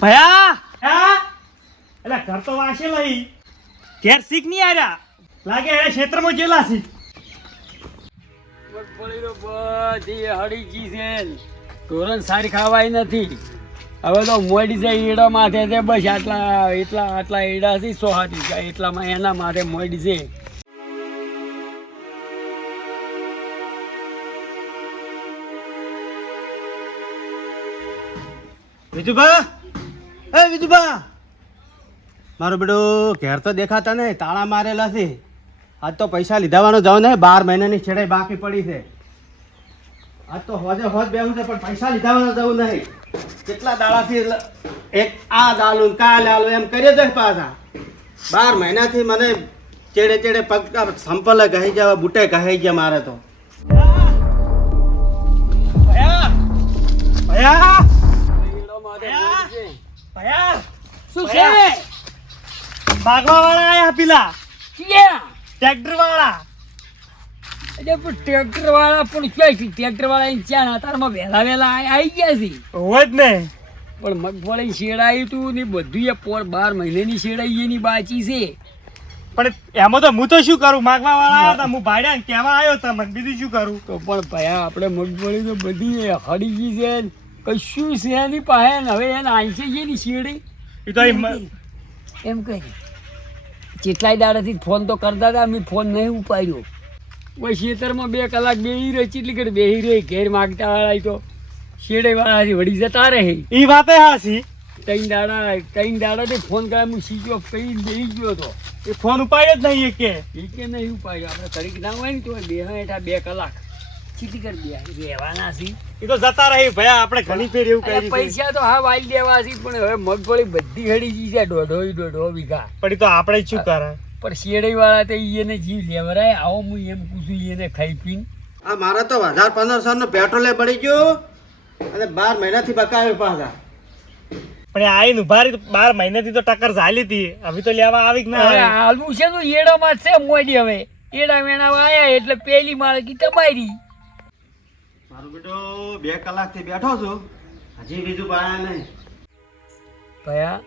ભયા? હા? એટલે ઘર તો વાંચે લઈ. ઘેર શીખ નહીં આર્યા લાગે એને ક્ષેત્રમાં જેલા છે. બધી હળી ગઈ છે ધોરણ સારી ખાવાય નથી. હવે તો મોડી છે ઈડા માથે છે બસ આટલા એટલા આટલા ઈડા છે સો હાથી જાય એટલામાં એના માથે મોડી છે. વિજુભા? એ વિજુભા! મારો બેટો ઘેર તો દેખાતા નહીં, તાળા મારેલા છે. આજ તો પૈસા લીધાવાનો જાવ ને, બાર મહિનાની છેડે બાકી પડી છે. આજ તો હોજે હોજ બેહું છે, પણ પૈસા લીધાવાનો જવું નહીં. કેટલા દાડાથી એક આ દાલું કાલ આલું એમ કરીએ તો પાછા. બાર મહિનાથી મને ચેડે ચેડે પગ સંપલે કહી જાય બુટે કહી ગયા મારે તો. ભયા! ભયા. ભયા શું છે. ભાગવા વાળા આયા પેલા. ટ્રેક્ટર વાળા એટલે પણ ટ્રેક્ટર વાળા પણ ક્યાં છે? ટ્રેક્ટર વાળા ક્યાં અતારમાં વહેલા વહેલા આઈ આવી ગયા છે. હોય જ ને. પણ મગફળી શેડાયું તું ને બધું એ પોર બાર મહિનાની શેડાઈ એની બાચી છે. પણ એમાં તો હું તો શું કરું? માગવા વાળા હતા હું. ભાડ્યા ને કહેવા આવ્યો તમને બીજું શું કરું? તો પણ ભાઈ આપણે મગફળી તો બધી હળી ગઈ છે કશું છે એની પાસે હવે એને આંસે છે ની શેડી એ તો એમ- કહે જેટલાય કેટલાય દાડાથી ફોન તો કરતા હતા મેં ફોન નહીં ઉપાડ્યો. કોઈ ખેતરમાં બે કલાક બેહી રહી ચીટલી ઘડી બેહી રહી ઘેર માગતા વાળા તો શેડે વાળા વળી જતા રહે. એ વાતે હાસી ત્રણ દાડા ત્રણ દાડાથી ફોન કર્યા હું ઓફ કરી બેહી ગયો હતો એ ફોન ઉપાડ્યો જ નહીં કે. એ કે નહીં ઉપાડ્યો. આપણે ઘડીક ના હોય ને તો બે હેઠા બે કલાક. ચીટી કરી દે. રહેવાના છે એ તો જતા રહી ભયા આપણે ઘણી ફેર એવું કહી પૈસા તો હા વાળી દેવા છે પણ હવે મગફળી બધી હડી ગઈ છે દોઢો દોઢો વીઘા. પણ તો આપણે શું કરે? પણ શેરડી વાળા તો એને જીવ લેવરાય આવો હું એમ પૂછું એને ખાઈ પીને. આ મારા તો હજાર પંદરસો નો પેટ્રોલે પડી ગયો અને બાર મહિનાથી બકાવ્યો પાછા. પણ આઈ આઈને ઊભા બાર મહિના મહિનાથી તો ટક્કર ઝાલી હતી. હવે તો લેવા આવી કે ના હવે હાલવું છે તો એડામાં છે મોડી હવે. એડા મેણા આયા એટલે પેલી માળકી તમારી મારું બેટો બે કલાકથી બેઠો છું. હજી બીજું પાયા નહીં. ભયા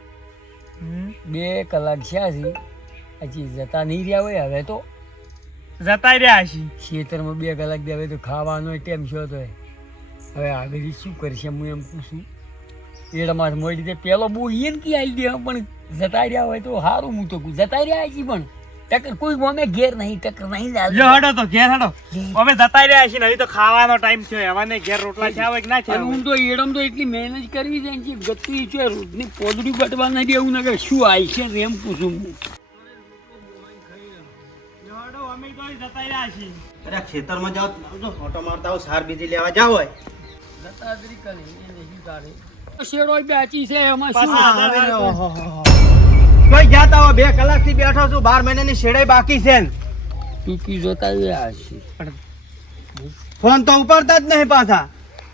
બે કલાક છે. હજી જતા નહીં રહ્યા હોય હવે તો. જતા રહ્યા છીએ ખેતરમાં બે કલાક દે હવે તો ખાવાનો ટાઈમ છો તો હવે આગળ શું કરશે હું એમ પૂછું. એડામાં મળી દે પેલો બહુ ઈયન કી આવી દે પણ જતા રહ્યા હોય તો સારું હું તો કહું. જતા રહ્યા છીએ પણ. ટક્કર કોઈ મોમે ઘેર નહીં ટક્કર નહીં લ્યો ચાલતી. હડો તો ઘેર હડો. અમે જતા રહ્યા છીએ હવે તો ખાવાનો ટાઈમ થયો. હવાને ઘેર રોટલા હોય કે ના અને હું તો એડમ તો એટલી મહેનત કરવી છે કે ગતિ છે રોજની પોદડી બટવા ના દેવું ના કે શું આવી છે એમ પૂછું હું. લ્યો હડો અમે તો જતા રહ્યા છીએ. અરે ખેતરમાં જાઓ ફોટો મારતા આવો સાર બીજી લેવા જાવ હોય. ગતાદરી કરી એ નહીં તારે શેડો બેચી છે એમાં શું કોઈ જાતા હોય બે કલાકથી બેઠો છું બાર મહિનાની શેડાઈ બાકી છે ને. ટૂંકી જોતા છે. ફોન તો ઉપાડતા જ નહીં પાછા.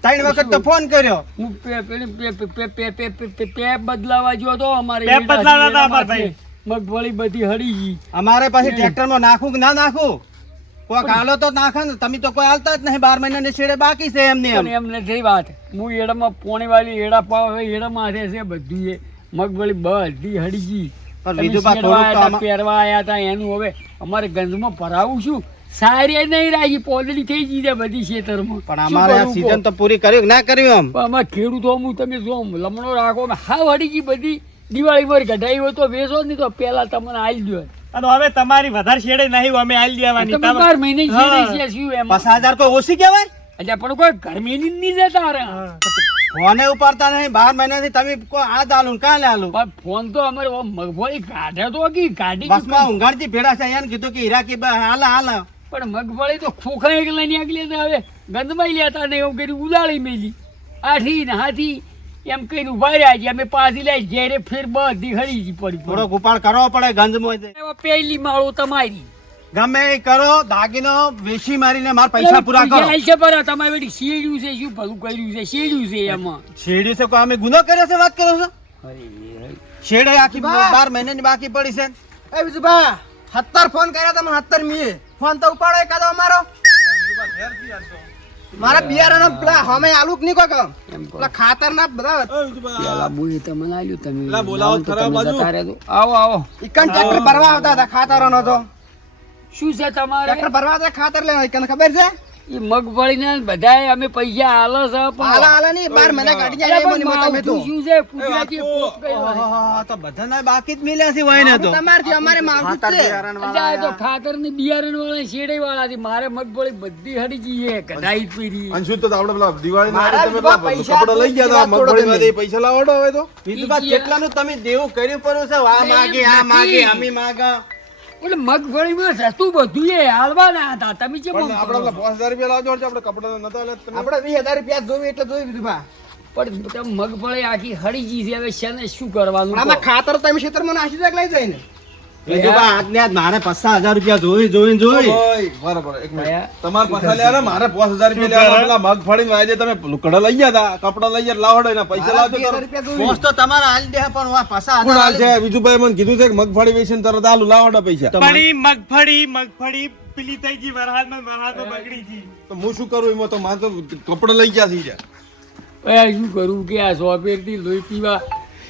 ત્રણ વખત તો ફોન કર્યો. હું પે- પેલી પે- પે- પે- પે- પે- પે- પે- પેપ બદલાવા ગયો તો અમારે પેપ બદલાવા હતા ભાઈ. મગફળી બધી હળી ગઈ. અમારે પાછી ટ્રેક્ટરમાં નાખું કે ના નાખું? કોક હાલો તો નાખે ને તમે તો કોઈ હાલતા જ નહીં બાર મહિનાની શેડે બાકી છે એમને એમ. નથી વાત હું એડામાં પોણી વાળી એડા પાવ એડામાં રહેશે બધું એ. મગફળી બધી હળી ગઈ. પણ તમે બીજું પા શેરવા થોડુંક તો આયા આમાં- તા, પહેરવા આયા હતા એનું હવે અમારે ગંજમાં ભરાવું છું. સારી નહીં રાખી પોદડી થઈ ગઈ છે બધી ખેતરમાં. પણ અમારે આ સીઝન તો પૂરી કર્યું ના કર્યું આમ અમારે ખેડૂતો હું તમે જો લમણો રાખો હા હાવ હળી ગઈ બધી. દિવાળી પર કઢાઈ હોય તો વેચો જ નહીં તો પેલા તમને આલી દો. અને હવે તમારી વધારે શેડે નહીં અમે આલી દેવાની. તમે બાર મહિને હા. છે શું એમાં. પચાસ તો ઓછી કહેવાય? એટલે પણ કોઈ ગરમીની જ નહીં જતા રે. ફોને ઉપાડતા નહીં બાર મહિનાથી તમે આ ચાલુ કાલે પણ ફોન તો અમારે મગફળી કાઢે તો કી? કાઢી બસમાં ઊંઘાણથી ભેડા છે એને કીધું કે હીરા કે હાલ હાલ. પણ મગફળી તો ખોખા એક લઈને આગલી હવે ગંદમાં લેતા નહીં એવું કરી ઉલાળી મેલી. આઠી ને હાથી એમ કહીને ઊભા રહ્યા અમે પાછી લઈ ઘેરે ફેર બધી ગઈ પડી. થોડો ઉપાડ કરવો પડે ગંધમાં પેલી પહેલી માળો તમારી. ગમે એ કરો દાગીનો વેચી મારીને મારા પૈસા પૂરા કરો. છે પર તમારે બેટી શેડ્યું છે શું ભલું કર્યું છે શેડ્યું છે એમાં. શેરડી છે કોઈ અમે ગુનો કર્યો છે વાત કરો છો? અરે શેરડી આખી બાર મહિનાની બાકી પડી છે. એ બીજું બા સત્તર ફોન કર્યા તમે હત્તર મીએ. ફોન તો ઉપાડો એકાદો અમારો. મારા બિયારણ પેલા હમે આલુક નહીં કોક. એમ પેલા ખાતર ના બધા પેલા બોલી તમને આલ્યું તમે બોલાવો જાઓ તો ખરા તમે બાજુ. આવો આવો. ઈકન ટ્રેક્ટર ભરવા આવતા હતા ખાતર નો તો. શું છે તમારે? ટ્રેક્ટર ભરવા ખાતર લેવા ઈકન ખબર છે? એ મગફળી ને બધાય અમે પૈસા આલો છે પણ હાલા હાલા નહીં બાર મહિના કાઢી જાય મને તમે તો શું છે. ઓહોહો, તો બધાને બાકી જ મિલ્યા છે વાયને ને તો. તમારથી અમારે માવઠું છે. તો ખાતરની બિયારણ વાળા શેડે વાળા થી મારે મગફળી બધી હરી ગઈ છે કઢાઈ પીરી. અને શું તો આપણે પેલા દિવાળી મારા તમે કપડાં લઈ ગયા હતા મગફળી તમે. પૈસા લાવડો હવે તો? કેટલાનું તમે દેવું કર્યું પડ્યું છે આ માગે આ માગે અમે માગા. એટલે મગફળીમાં સસ્તું બધું એ હાલવાના હતા. તમે જે પણ આપણે પેલા પાંચ હજાર રૂપિયા લાવજો આપણે કપડા નતા આપણે વીસ હજાર રૂપિયા જોયું એટલે જોઈ દીધું ભા પણ તમે મગફળી આખી હળી ગઈ છે હવે શેને શું કરવાનું આમાં ખાતર તમે ખેતરમાં નાખી દે લઈ જાય ને. વિધુબા આજને આજ મારે પચાસ હજાર રૂપિયા જોઈ જોઈ જોઈ. બરાબર એક મિનિટ. તમારે પાછા લેવાના? મારે પાંચ હજાર રૂપિયા લેવાના. પેલા મગફળી વાયદે તમે કડા લઈ ગયા હતા કપડા લઈ ગયા લાવડો એના પૈસા લાવજો તરત. પોસ્ટ તો તમારા હાલ દે પણ આ પચાસ કોણ હાલ છે? વિજુભાઈ મને કીધું છે કે મગફળી વેચીને તરત આલુ લાવડો પૈસા. મગફળી મગફળી મગફળી પીલી થઈ ગઈ બગડી ગઈ. તો હું શું કરું એમાં? તો મારે તો કપડા લઈ ગયા થઈ ગયા હવે શું કરું? કે આ સોફેરથી લોહી પીવા.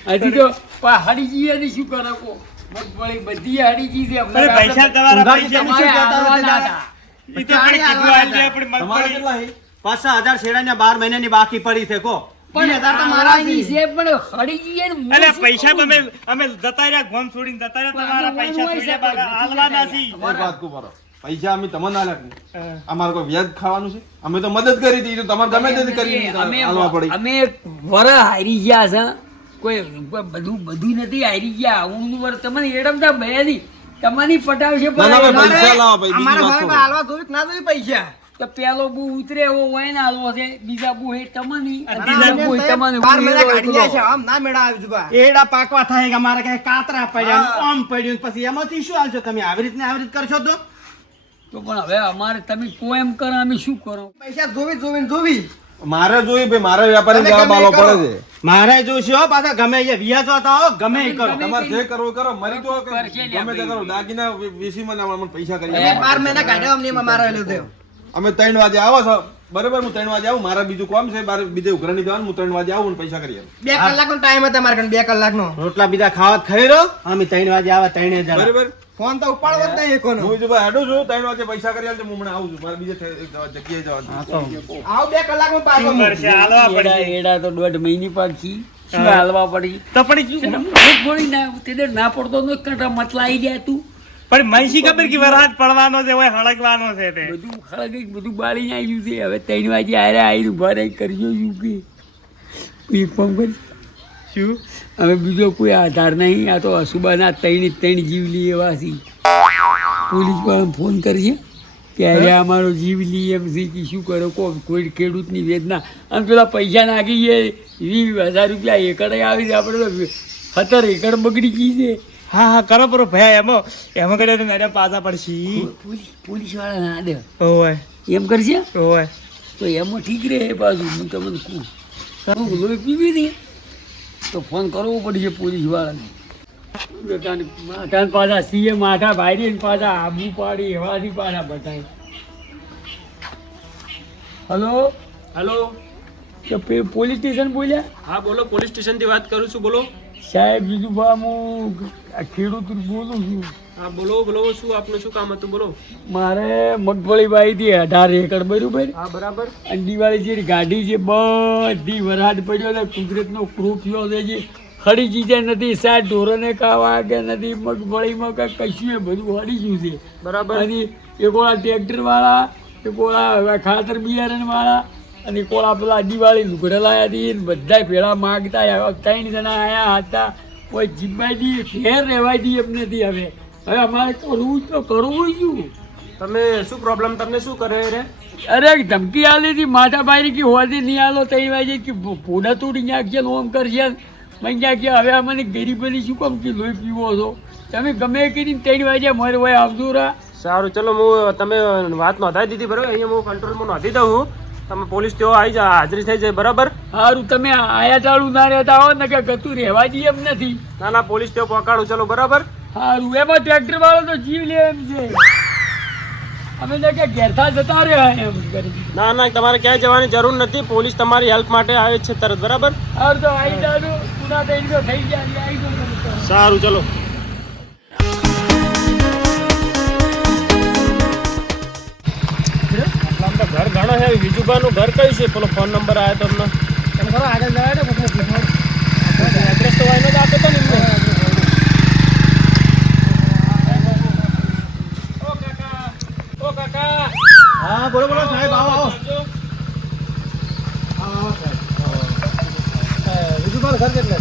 હજી તો પા હળી શું કરો મગફળી બધી હળી ગઈ છે. અરે પૈસા તમારા પૈસા તમે શું કહેતા હતા દાદા? ઈ તો આપણે કીધું હાલ આપણે મગફળી કેટલા છે? પચાસ હજાર શેડાને બાર મહિનાની બાકી પડી છે કો પણ હજાર તો મારા હાલવાની છે પણ હળી ગઈ ને હું પૈસા તમે અમે જતા રહ્યા ગોમ છોડીને જતા રહ્યા તમારા પૈસા છોડ્યા બાકા હાલવાના છે વાત કહું બરો. પૈસા અમે તમને ના લાગે અમારે કોઈ વ્યાજ ખાવાનું છે? અમે તો મદદ કરી હતી તમારે ગમે તે કરી અમે વર હારી ગયા છે. કોઈ બધું બધું નથી હારી ગયા. ઊંઘનું વર તમને એડમતા બે ની તમારી પટાવશે. હાલવા જોયું ના જોયું પૈસા. તો પેલો બુ ઉતરે એવો હોય ને હાલવો છે. બીજા બુ હે તમની બીજા બુ હે તમની બાર મહિના કાઢી જાય છે આમ ના મેળા આવી જુબા એડા પાકવા થાય કે અમારે કઈ કાતરા પડ્યા આમ પડ્યું પછી એમાંથી શું હાલશો તમે? આવી રીતને આવી રીત કરશો તો? તો પણ હવે અમારે તમે કો એમ કરો અમે શું કરો? પૈસા જોવી જોવી ને જોવી. મારે જોયું ભાઈ મારે વેપારી જવાબ આલો પડે છે. મારે જોઈશે હો પાછા ગમે એ વ્યાજ તાઓ ગમે એ કરો. ગમે- તમારે જે કરવું કરો. મરી તો ગમે તે કરો. દાગીના વીસી મને પૈસા કરી. બાર મહિના કાઢ્યા અમને એમાં મારા લીધે. અમે ત્રણ વાગે આવો છો. બરાબર હું ત્રણ વાગે આવું મારા બીજું કામ છે મારે બીજે ઉઘરાણી જવાનું હું ત્રણ વાગે આવું ને પૈસા કરી આપું. બે કલાકનો ટાઈમ હતો મારે બે કલાકનો. રોટલા બીજા ખાવા ખાઈ રહ્યો? અમે ત્રણ વાગે આવે ત્રણ હજાર બરાબર. ફોન તો ઉપાડવો જ નહીં એકોનો. હું બીજું ભાઈ હેડું છું ત્રણ વાગે પૈસા કરી આપજો હું હમણાં આવું છું. મારે બીજે જગ્યાએ જવાનું આવ બે કલાકમાં પાછો. મળશે હાલવા પડી એડા તો દોઢ મહિની પાછી. શું હાલવા પડી? તો પણ શું ના તે ના પડતો નો કંટા મતલા આવી જાય તું. પણ મનસી ખબર કે વરસાદ પડવાનો છે હોય હળગવાનો છે તે. બધું ખળગી બધું બાળીને આવ્યું છે. હવે ત્રણ વાગે આરે આવીને ભરે કરજો શું કે કરી. શું? હવે બીજો કોઈ આધાર નહીં આ તો અસુબાના ત્રણ ત્રણ જીવ લઈએ એવા છે પોલીસ વાળાને ફોન કરશે કે અરે અમારો જીવ લઈએ એમ છે કે શું કરો કો કોઈ ખેડૂતની વેદના. અને પેલા પૈસા નાખી ગયા વીસ હજાર રૂપિયા એકડે આવી છે. આપણે સત્તર એકડ બગડી ગઈ છે. હા હા કરો પરો ભાઈ એમાં એમાં કર્યો તો મેડમ પાછા પડશે. પોલીસ પોલીસવાળા ના દે. ઓય. એમ કરશે ઓય. તો એમાં ઠીક રહે પાછું હું તમને કહું. કરું લોહી પીવી દે તો ફોન કરવો પડશે પોલીસ વાળાને માથાને પાછા સીએ માથા ભાઈ પાછા આબુ પાડી એવાથી પાછા બતાય હલો? હલો? પોલીસ સ્ટેશન બોલ્યા? હા બોલો પોલીસ સ્ટેશનથી વાત કરું છું બોલો. સાહેબ બીજું બા હું આ ખેડૂત બોલું છું. હા બોલો બોલો શું આપનું શું કામ હતું બોલો. મારે મગફળી વાવી હતી અઢાર એકર બરોબર? હા બરાબર. અને દિવાળી જે ગાડી છે બધી વરસાદ પડ્યો ને કુદરતનો ક્રૂપ થયો છે જે હળી ચીજે નથી સાત ઢોરોને ખાવા કે નથી મગફળીમાં કે કશું એ બધું હળી ગયું છે. બરાબર. અને એક ઓળા ટ્રેક્ટર વાળા એક ઓળા ખાતર બિયારણ વાળા અને કોળા પેલા દિવાળી લુગડા લાયા હતી ને બધા ભેળા માગતા આવ્યા. ત્રણ જણા આયા હતા. કોઈ જીવવા દઈએ ઘેર રહેવા દઈએ એમ નથી હવે. હવે અમારે કરવું જ તો કરવું શું? તમે શું પ્રોબ્લેમ તમને શું કરે રે? અરે ધમકી આલી હતી માથા બારી કે હોવાથી નહીં આલો તઈ વાગે કે પૂડા તૂટી ગયા ને ઓમ કરશે મેં ક્યાં કે હવે અમને ગરીબની શું કામ કે લોહી પીવો છો? તમે ગમે એ કરીને ત્રણ વાગે મારે હોય આવજો રા. સારું ચલો હું તમે વાત નોંધાવી દીધી બરાબર? અહીંયા હું કંટ્રોલમાં નોંધી દઉં તમે પોલીસ તેઓ આવી જા હાજરી થઈ જાય બરાબર? સારું તમે આયા ટાળું ના રહેતા હો ને કે ગતું રહેવા દઈએ એમ નથી. ના ના પોલીસ તેઓ પકડું ચલો બરાબર? સારું એમાં ટ્રેક્ટર વાળો તો જીવ લે એમ છે. અમે તો કે ઘેરથા જતા રહ્યા એમ કરી ના ના તમારે ક્યાંય જવાની જરૂર નથી પોલીસ તમારી હેલ્પ માટે આવે છે તરત બરાબર? સારું તો આવી જાડું પૂરા થઈ ગયો થઈ ગયા આવી ગયો સારું ચલો. ઘર ઘણા છે. વિજુભાનું ઘર કયું છે? પેલો ફોન નંબર આવ્યો તમને? એમ કરો આગળ જવાય ને પછી એડ્રેસ તો વાયનો જ આપ્યો હતો ને હા બોલો બોલો સાહેબ આવો આવો. વિજુભાઈનું ઘર કેટલે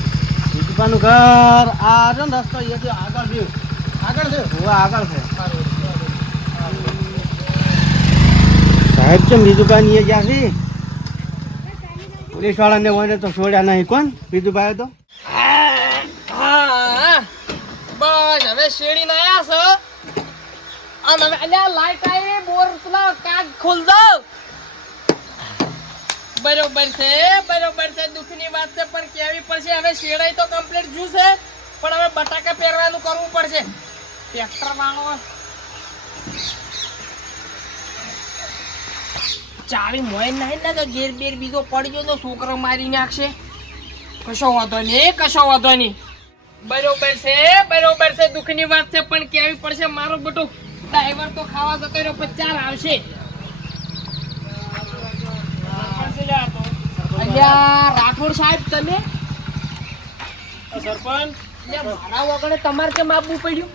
વિજુભાનું ઘર આ છે ને રસ્તો અહીંયાથી આગળ રહ્યું. આગળ છે? હું આગળ છે. સાહેબ, કેમ ને ગયા છે પોલીસ વાળાને હોય તો છોડ્યા નહીં. કોણ? બીજુભાઈ તો? બસ, હવે શેડી ના આયા છો? અને હવે અલ્યા લાઈટ આવી બોર પેલા કાગ ખોલ દો બરોબર છે બરોબર છે, દુઃખની વાત છે, પણ કેવી પડશે? હવે શેડાઈ તો કમ્પ્લીટ જ્યુ છે પણ હવે બટાકા પહેરવાનું કરવું પડશે. ટ્રેક્ટર વાળો ચાવી મોય નહીં ને તો ઘેર બેર બીજો પડી ગયો તો છોકરો મારી નાખશે. કશો વાંધો નહીં કશો વાંધો નહીં. બરોબર છે બરોબર છે દુઃખની વાત છે પણ કેવી પડશે? મારો બેટો ડ્રાઈવર તો ખાવા જતો રહ્યો પણ ચાર આવશે. રાઠોડ સાહેબ તમે? સરપંચ? મારા વગર તમારે કેમ આપવું પડ્યું?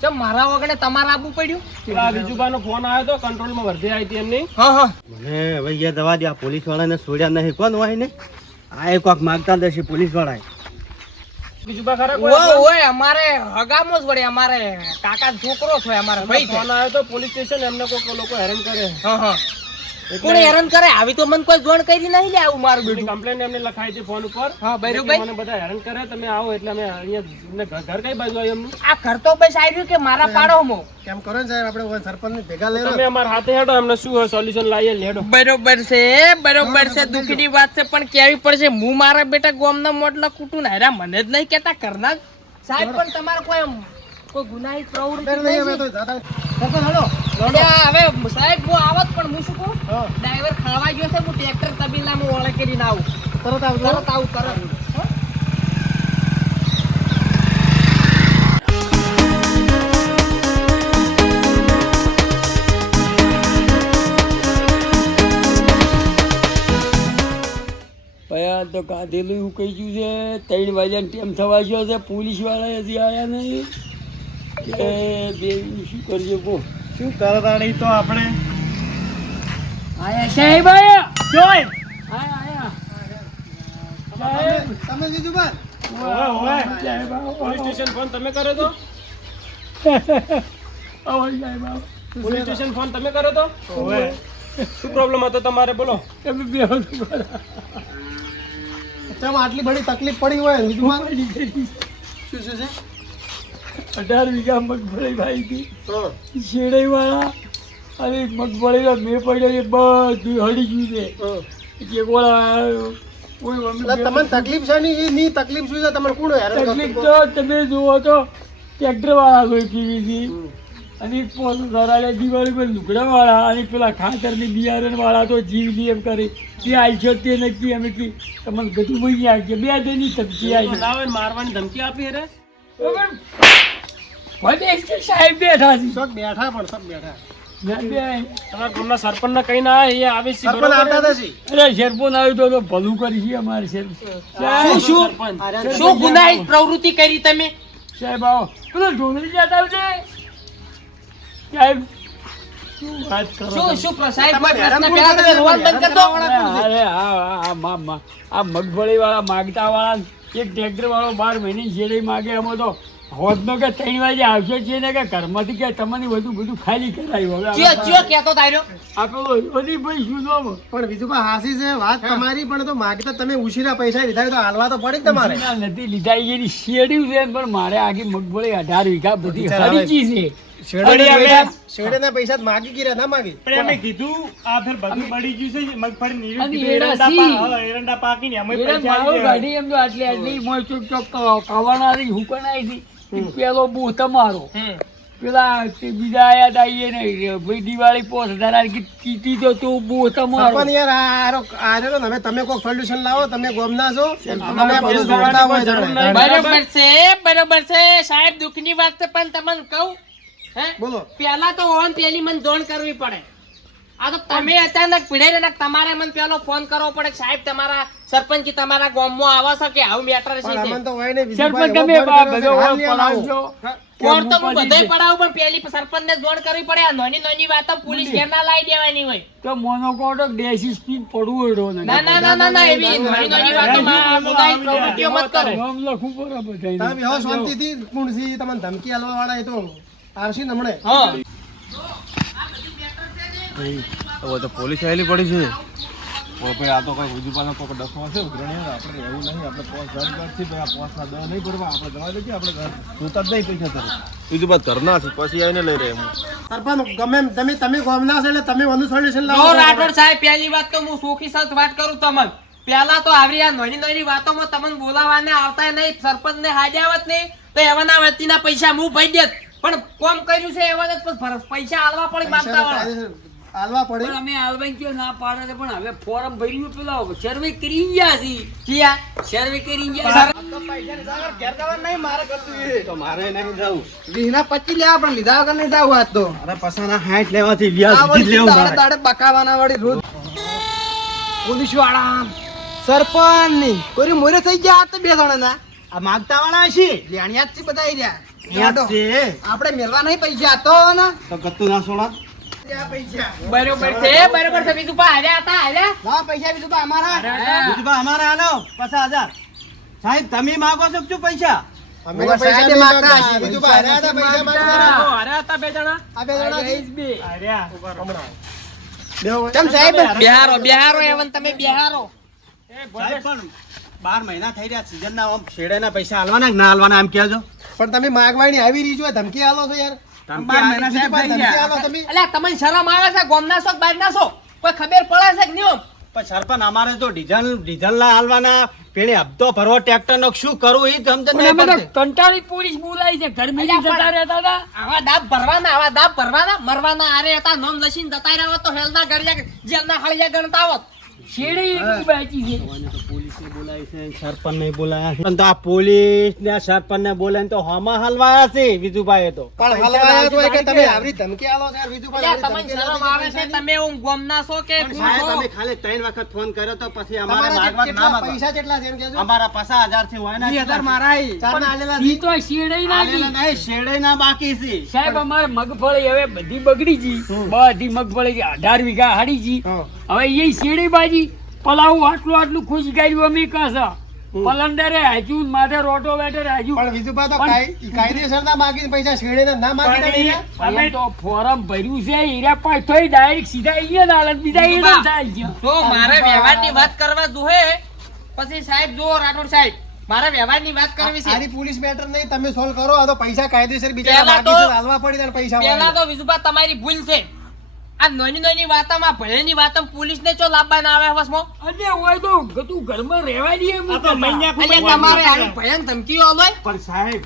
ચમ મારા વગણે તમારે આપવું પડ્યું? પેલા વિજુભાઈનો ફોન આવ્યો તો કંટ્રોલમાં વર્ધી આવી હતી એમની. હા હા. મને હવે અહીંયા દવા દે આ પોલીસ વાળાને છોડ્યા નહીં. કોણ હોય ને આ એક કોક માગતા દેશે પોલીસ વાળાએ વિજુભા ખરા ઓય ઓય અમારે હગામો જ વળે અમારે કાકા છોકરો છે અમારે ભાઈ ફોન આવ્યો તો પોલીસ સ્ટેશન એમને કોઈ લોકો હેરાન કરે. હા હા. કોણ હેરાન કરે? આવી તો મને કોઈ જોણ કરી નહીં લે આવું મારું બેટું. કમ્પ્લેન એમને લખાઈ છે ફોન ઉપર. હા બૈરુભાઈ મને બધા હેરાન કરે તમે આવો એટલે અમે અહીંયા ઘર કઈ બાજુ આવ્યું એમનું? આ ઘર તો બસ આવ્યું કે મારા પાડોમાં? કેમ કરો ને સાહેબ? આપણે સરપંચ ભેગા તમે અમારા હાથે હેડો એમને શું હોય સોલ્યુશન લાવીએ લેડો. બરોબર છે બરોબર છે દુઃખની વાત છે પણ કેવી પડશે? હું મારા બેટા ગોમના મોટલા કુટું ને હેરા મને જ નહીં કેતા કરના સાહેબ પણ તમારે કોઈ એમ કોઈ ગુનાહિત પ્રવૃત્તિ નહીં છે? અલ્યા, હવે સાહેબ હું આવત પણ હું શું ગયો છે હું ટ્રેક્ટર તબીલામાં ઓળે કરીને આવું. તરત આવું તરત આવું તરત. તો કાઢેલું એવું કહી ગયું છે ત્રણ વાગ્યાનો ટાઈમ થવા ગયો છે પોલીસવાળા હજી આવ્યા નહીં. કે દેવી શું કરજો કો શું કરતા તો આપણે? આયા સાહેબ આયા જોય. આયા આયા. સાહેબ તમે બીજુભાઈ ઓવે ઓવે. સાહેબ પોલીસ સ્ટેશન ફોન તમે કર્યો તો. સાહેબ પોલીસ સ્ટેશન ફોન તમે કર્યો તો. શું પ્રોબ્લેમ હતો તમારે? બોલો. તમે બે ખરા. આટલી બધી તકલીફ પડી હોય શું શું છે અઢાર વીઘા મગફળી ભાઈ હતી. શેરડી વાળા અને મગફળીનો મેં પડ્યો છે બધું હળી ગયું છે જે ગોળા તમને તકલીફ છે ને એની તકલીફ શું છે? તમને કોણ તકલીફ તો તમે જુઓ તો કોઈ અને પોત દિવાળી પર અને પેલા ની તો એમ કરે. તે આલશો તે નક્કી અમે કી તમને બધું મળી આવશે બે તેની ધમકી આવી મારવાની ધમકી આપી રે સાહેબ બેઠા છે. બેઠા પણ સબ બેઠા. તમારા ગામના સરપંચ કઈ ના એ આવી છે સરપંચ આવતા હતા અરે શેરપોન આવ્યું તો તો ભલું કરી છે અમારે શેર શું શું? શું ગુનાહિત પ્રવૃત્તિ કરી તમે? સાહેબ આવો. પેલો ઢોંગળી જતા આવશે સાહેબ શું વાત કરો શું શું પ્ર- સાહેબ પ્રશ્ન પહેલા તમે રોવાનું બંધ કરી દો અરે આ આ મા- મા- આ મગફળી વાળા માગતા વાળા એક ટ્રેક્ટર વાળો બાર મહિને જેડી માગે અમે તો હોદનો કે ત્રણ વાગે આવશે છે ને કે ઘરમાંથી કે તમને બધું બધું ખાલી કરાયું હવે. ચિયો ચિયો કહેતો તાર્યો આ પેલો હરી ભાઈ શું નામ? પણ બીજું પણ હાસી છે? વાત તમારી પણ તો માગતા તમે ઉશીરા પૈસા લીધા તો હાલવા તો પડે તમારે. નથી લીધા એની શેડ્યું છે પણ મારે આગી મગફળી અઢાર વીઘા બધી હરી છે. પૈસા- માગી ગયા ના માગી? પણ કીધું આ ફેર બધું બળી ગયું છે મગફળી નીરું અને કીધું, એરા એરંડા પા- એરંડા પાકીને અમે પૈસા ગાડી એમ તો આટલી આટલી મોય ચોક ચોક કવાના હતી. પેલો બૂ તમારો. પેલા બીજા આયા દાઈએ ને ભાઈ દિવાળી પોસ હજાર કે કીધી તો તું બૂ તમારો. પણ યાર આ આરો આરે તો તમે તમે કોઈ સોલ્યુશન લાવો તમે ગોમના છો તમે બધું જોડતા હોય બરોબર છે બરોબર છે. સાહેબ દુખની વાત છે પણ તમને કહું હે? બોલો. પેલા તો ઓન પેલી મને જોણ કરવી પડે. આ તો તમે અચાનક પીડે ને તમારે મને પેલો ફોન કરવો પડે સાહેબ તમારા સરપંચ કે તમારા ગામમાં આવા છો કે આવું મેટર છે સરપંચ તમે. હા. ફોન તો હું બધે બધાય પડાવું પણ પેલી સરપંચ ને જોડ કરવી પડે આ નાની નાની વાતો પોલીસ ઘેર ના લાવી દેવાની હોય. તો મોનોકોટો દેશી સ્પીડ પડવું એડો ના ના ના ના ના એવી નાની નાની વાતોમાં મુદાઈ પ્રવૃત્તિઓ મત કરો. નામ લખું બરાબર. તમે બેહો શાંતિથી કુણસી તમને ધમકી આલવા વાળા એ તો આવશે ને હમણે. હા. હવે તો પોલીસ આવેલી પડી છે. ઓ ભાઈ આ તો કોઈ વિજુપાનો કોઈ ડખો હશે આપણે એવું નહીં આપણે પોસ ઘર ઘરથી ભાઈ આ પોસના દહ નહીં ભરવા આપણે જવા દઈએ આપણે ઘર જોતા જ નહીં પૈસા તરફ. વિજુપા ઘરના છે પછી આવીને લઈ રહ્યા હું સરપંચ ગમે એમ તમે તમે ગોમના છો એટલે તમે વધુ સોલ્યુશન લાવો. રાઠોડ સાહેબ પહેલી વાત તો હું સોખી સાથે વાત કરું તમને. પહેલા તો આવી આ નાની નાની વાતોમાં તમને બોલાવાને આવતા નહીં સરપંચને હાજ્યાવત નહીં તો એવાના વ્યક્તિના પૈસા હું ભરી દેત. પણ કોમ કર્યું છે એવા પૈસા આલવા પડી માંગતા વાળા. આલવા પડે. પણ અમે આલવાઈ ગયો ના પાડે છે પણ હવે ફોરમ ભર્યું પેલા સર્વે કરી ગયા છી. કિયા સર્વે કરી ગયા તો મારે નહીં જવું. વીસના પચીસ લેવા પણ લીધા વગર નહીં જાવ આજ તો. અરે પસાના હાઈટ લેવાથી વ્યાજ જ લેવું મારે. દાડે બકાવાના વાળી રોજ. પોલીસવાળા સરપંચની કોઈ મોરે થઈ ગયા આ તો બે જણા ના આ માગતા વાળા છે. લેણિયા જ છે બધા રહ્યા. આપણે મેળવા નહીં પૈસા આ તો ને. તો કત્તું ના સોડા. પૈસા બરોબર છે બરોબર. છે. બીજું પા હાર્યા હતા હાર્યા ના પૈસા બીજું તો અમારા. બીજું અમારે આલો પચાસ હજાર. સાહેબ તમે માગો છો શું પૈસા? અમે પૈસા નહીં બીજું તો હાર્યા હતા પૈસા માંગતા. અરે હતા બે જણા. આ બે જણા છે. બે બેહો. કેમ સાહેબ? બિહારો બિહારો એવન તમે બિહારો. સાહેબ પણ બાર મહિના થઈ રહ્યા સીઝન ના આમ શેડેના પૈસા હાલવાના ના હાલવાના એમ કહેજો. પણ તમે માગવાની આવી રહી છો ધમકી હાલો છો યાર. તમે શરમ આવે છે? ગોમના છો કે બહારના છો કોઈ ખબર પડે છે કે નહીં પણ સરપંચ અમારે તો ડીઝલ ડીઝલ ના હાલવાના પેલી હપ્તો ભરવો ટ્રેક્ટર નો શું કરવું એ સમજ નહીં અમે તો પડતી. કંટાળી પોલીસ બોલાવી છે. ગરમી જતા રહેતા હતા. આવા દાબ ભરવાના આવા દાબ ભરવાના. મરવાના આરે હતા નોમ લસીને જતા રહ્યા તો હેલના ગળિયા જેલના હળિયા ગણતા હોત. શેડે એકલી બાકી બોલાય છે. સરપંચ ને બોલાયા છે. તો આ પોલીસ ને સરપંચ ને બોલાય તો હમા હલવાયા છે વિજુભાઈ તો. પણ હલવાયા તો કે તમે આવી ધમકી આલો છો યાર બીજું પણ અલ્યા, આવી તમને શરમ આવે છે? તમે હું ગોમના છો કે પણ શું સાહેબ છો? અમે ખાલી ત્રણ વખત ફોન કર્યો તો પછી અમારે માગવા ના માગવા પૈસા કેટલા છે એમ કહેજો. અમારા પચાસથી હોય ને ચાર ના આલેલા ઈ તો શેડે નાખી આલેલા નહીં, શેરડે ના બાકી છે. સાહેબ અમારે મગફળી હવે બધી બગડી ગઈ બધી મગફળી અઢાર વીઘા હાડી ગઈ હવે એ શેરડી બાજી. પલાવું આટલું આટલું ખુશ કર્યું અમે કાસા પલંડરે હાજુ માથે રોટો બેટર હાજુ. પણ વિધુભા તો કાયદેસર ના માગી પૈસા શેરડીને ના માગી અમે તો ફોરમ ભર્યું છે હીરા પાસ થઈ ડાયરેક્ટ સીધા અહીંયા ના હાલત બીજા અહીંયા ના થાય છે. જો મારે વ્યવહારની વાત કરવા જોહે પછી સાહેબ જો રાઠોડ સાહેબ મારે વ્યવહારની વાત કરવી છે. આની પોલીસ મેટર નહીં તમે સોલ્વ કરો આ તો પૈસા કાયદેસર બીજા તો- હાલવા પડી જાય પૈસા પહેલા તો વિધુભા તમારી ભૂલ છે. આ નાની નાની વાતોમાં ભયની વાતોમાં પોલીસને ચો લાવવા ના આવે વસમો? અલે હોય તો તું ઘરમાં રહેવા દે એમ આ તો મહિના અલે તમારે આવી ભયન ધમકીઓ આલોય પણ સાહેબ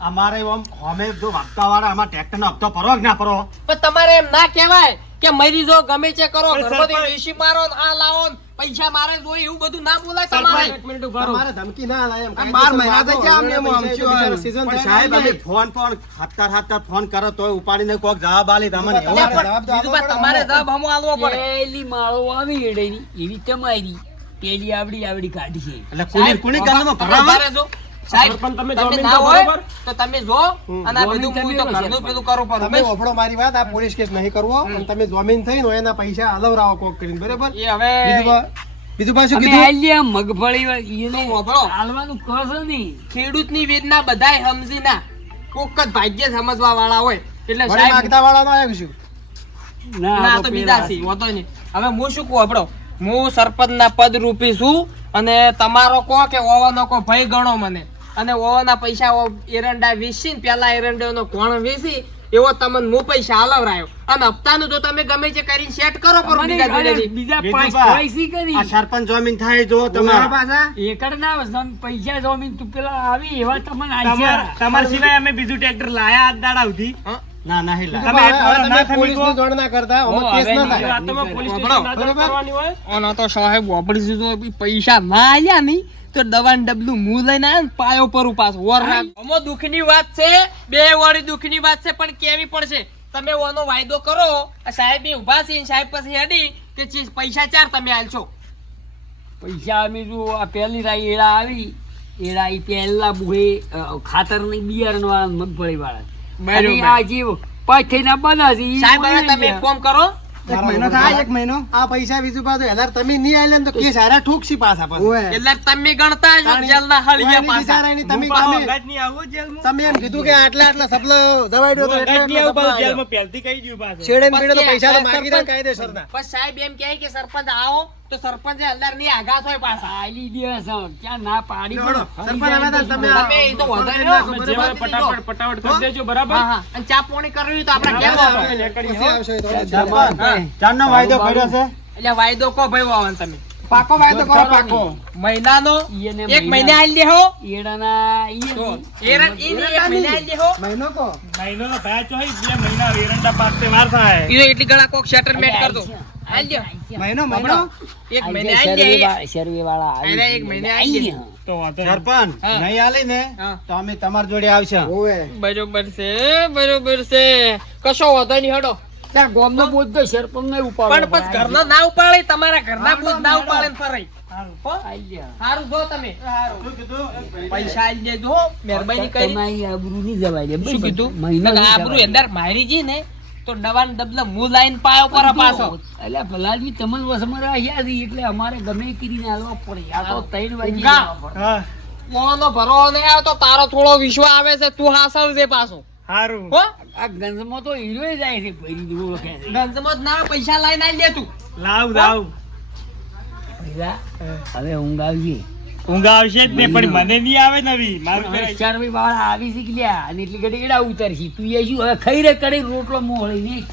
અમારે આમ હોમે જો હપ્તા વાળા આમાં ટ્રેક્ટર નો હપ્તો ભરવો ના પરો પણ તમારે એમ ના કહેવાય કે મરી જો ગમે છે કરો ઘરમાંથી સરપંચ- મારો ને આ લાવો ને. પૈસા મારે જોઈએ એવું બધું ના બોલાય તમારે. એક મિનિટ ઊભા રહો. તમારે ધમકી ના હાલાય એમ. આ બાર મહિના થઈ ગયા અમને એમ આમ એટલે પણ સાહેબ અમે ફોન પણ હત્તર હત્તર ફોન કરો તો ઉપાડીને કોક જવાબ આલી તમને એવો તમારે જવાબ તો વિજુભા તમારે જવાબ હમો આલવો પડે. એલી માળો આવી એડેની એવી તમારી. પેલી આવડી આવડી કાઢી છે. એટલે કોની કોની ગામમાં ભરાવા. સાહેબ સરપંચ તમે તમે ના હોય તો તમે જો અને આ બધું હું તો ઘરનું પેલું કરું તમે ઓફડો મારી વાત આ પોલીસ કેસ નહીં કરવો. અને તમે જમીન થઈને હોય એના પૈસા હલવરાવો કોક કરીને બરાબર? એ હવે બીજું પાછું કીધું? આલ્યા મગફળી એને તો હાલવાનું કરશો નહીં. ખેડૂતની વેદના બધાય સમજી ના કોક જ ભાગ્ય સમજવા વાળા હોય. એટલે સાહેબ માગતા વાળા નો આવ્યો છું ના ના તો તો બીજા છે વાંધો નહીં. હવે હું શું કહું આપડો? હું સરપંચના પદ રૂપી છું અને તમારો કહો કે ઓવાનો કો ભય ગણો મને. અને ઓવાના પૈસા ઓ એરંડા વેચી પેલા એરંડાનો કોણ વેચી એવો તમને હું પૈસા હાલવરાયો. અને હપ્તાનું જો તમે ગમે તે કરીને સેટ કરો પર બીજા કરી? આ સરપંચ જમીન થાય જો તમારા. પાસે એકડ ના પૈસા જમીન તું પેલા આવી એવા તમને તમાર તમાર સિવાય અમે બીજું ટ્રેક્ટર લાયા આજ દાડા સુધી? ના ના તમે પોલીસને ખમીકો. જોડ ના કરતા ઓ, કેસ ના થાય. પોલીસ. સ્ટેશન ના કરવાની હોય. ઓના તો સાહેબ વાપરી તો પૈસા ના આલ્યા નહીં. તો દવાનું ડબલું મું લઈને આવ્યો ને પાયો પર ઉપાસ વર અમો દુઃખની વાત છે. બે વાળી દુઃખની વાત છે પણ કેવી પડશે? તમે ઓનો વાયદો કરો. સાહેબ ઊભા છે સાહેબ પછી હેડી કે ચીજ પૈસા ચાર તમે આલશો પૈસા અમે જો આ પહેલી રાઈ એડા આવી. એડા એ પહેલા બુહે ખાતરની બિયારણ વાળા મગફળી વાળા. આ જે પાથીના બના છે સાહેબ તમે કામ કરો. એક મહિનો થાય એક મહિનો. આ પૈસા બીજું પાછું એનાર તમે નહીં આલે તો કેસ હારા ઠોકશી પાછા પાછા. એટલે તમે ગણતા જ જેલના હળિયા પાછા. તમે આવું જેલમાં. એમ કીધું કે આટલા આટલા સપલો તો એટલે આવું જેલમાં પહેલથી કહી પાછું. છેડે પૈસા તો માગી દે કાયદેસરના. પણ સાહેબ એમ કહે કે સરપંચ આવો તો સરપંચ અંદરની આઘાત હોય પાછા. આલી દે ક્યાં ના પાડી. સરપંચ તમે તમે એ તો વધારે ફટાફટ ફટાફટ કરી દેજો બરાબર? હા હા. અને ચા પોણી કરવી તો આપણે કેમ આવશે તો. વાયદો કર્યો છે? એટલે વાયદો કો ભાઈ વાવન તમે? પાકો વાયદો કરો પાકો. મહિનાનો? એક મહિને. આલી દેહો એડાના ઈ તો ઈ એક મહિને આલી દેહો મહિનો કો? મહિનોનો ભયા ચોહી, એટલે મહિના એરંડા પાકતે વાર થાય. ઈ એટલી ગળા કોક સેટલમેન્ટ કર દો આલી દે મહિનો મહિનો. એક મહિને જાય આલી સર્વે દે વાળા- સર્વે વાળા આવી અરે એક મહિને આઈ આઈ ગયા. તો સરપંચ નહીં આલી ને તો અમે તમારી જોડે આવશે. બરોબર છે બરોબર છે. કશો વાંધો નહીં હડો. ત્યાં ગામનો બોજ તો સરપંચને ઉપાડવો પણ પડે. પછી ના ઉપાડે તમારા ઘરના બુધ ના ઉપાડે ફરાય. હો? આઈ ગયા. સારું જો તમે. પૈસા આલી દેજો મહેરબાની કરી. આબરૂ નહીં જવાય શું કીધું? આબરૂ અંદર મારી જી ને તો ડબાન ડબલા મું લાઈન પાયો પર પાછો. એટલે ભલાજી તમે વસમાં રહ્યા છે એટલે અમારે ગમે કરીને હાલવા પડે. આ તો ત્રણ વાગે. હા, મોનો ભરો નહીં આવતો તારો થોડો વિશ્વ આવે છે તું હાસવજે પાછો. હારું. હો? આ ગંજમાં તો હીરો જાય છે ભરી છે. ગંજમત ના પૈસા લઈને આવી લે તું. લાવ, લાવ. હવે ઊંઘ આવજે. ઊંઘ આવશે જ ને પણ મને નહીં આવે નવી. મારું વાગે વાળા આવી શીખ લ્યા અને એટલી ઘડી એડા ઉતરશી. તું એ શું હવે ખઈ રે કરી રોટલો મોહળી નહીં.